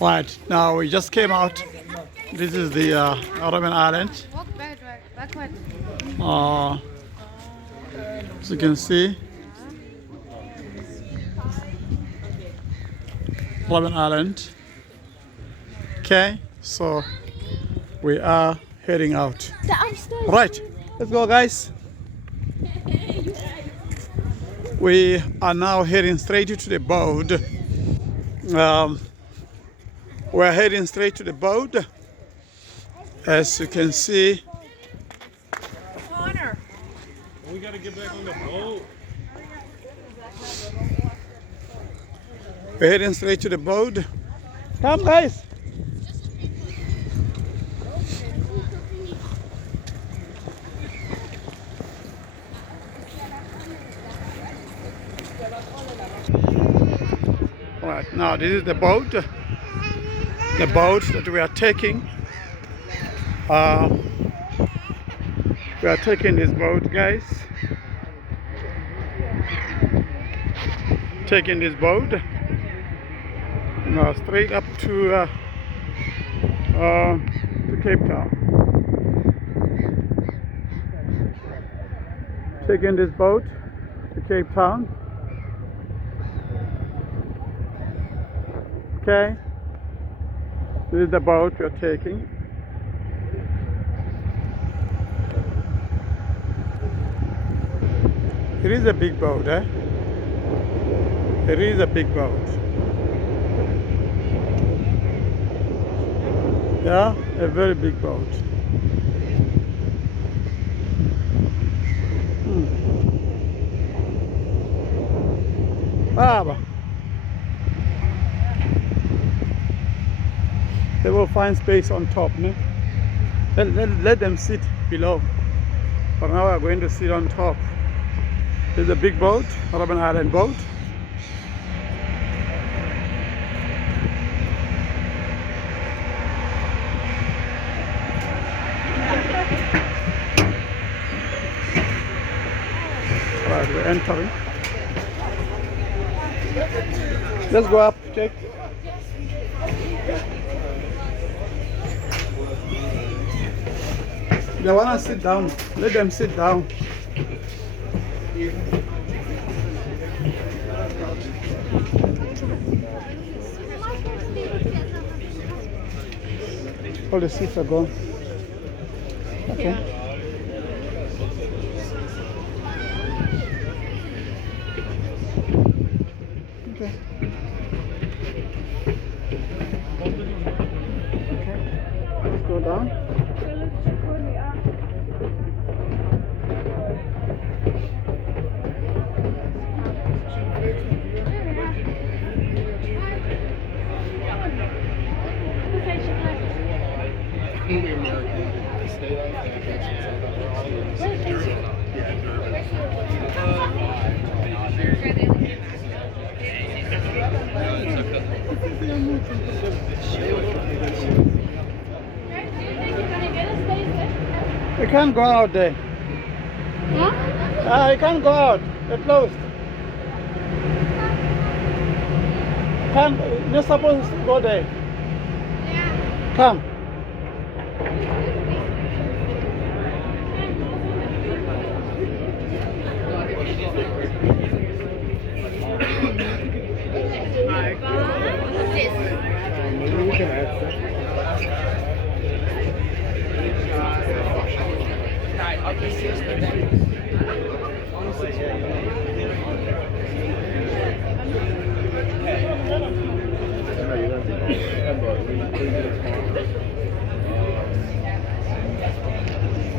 Right, now we just came out. This is the Robben Island. Walk backward. Uh, as you can see, Robben Island. Okay, so we are heading out. Right, let's go, guys. We are now heading straight to the boat. We're heading straight to the boat. As you can see, Connor. We gotta get back on the boat. we're heading straight to the boat. Come, guys. Right, now this is the boat. The boat that we are taking. We are taking this boat, guys. Taking this boat straight up to Cape Town. Taking this boat to Cape Town. Okay, this is the boat we are taking. It is a big boat, eh? It is a big boat. Yeah, a very big boat. Baba. They will find space on top, no? Let them sit below. But now we're going to sit on top. This is a big boat, Robben Island boat. Right, we're entering. Let's go up, Jake. They wanna sit down. Let them sit down. All the seats are gone. Okay. Okay. Okay. Let's go down. We can't go out there. Huh? You can't go out. They're closed. You're supposed to go there. Yeah. Come.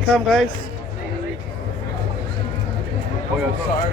Come, guys. Oh ja, sorry.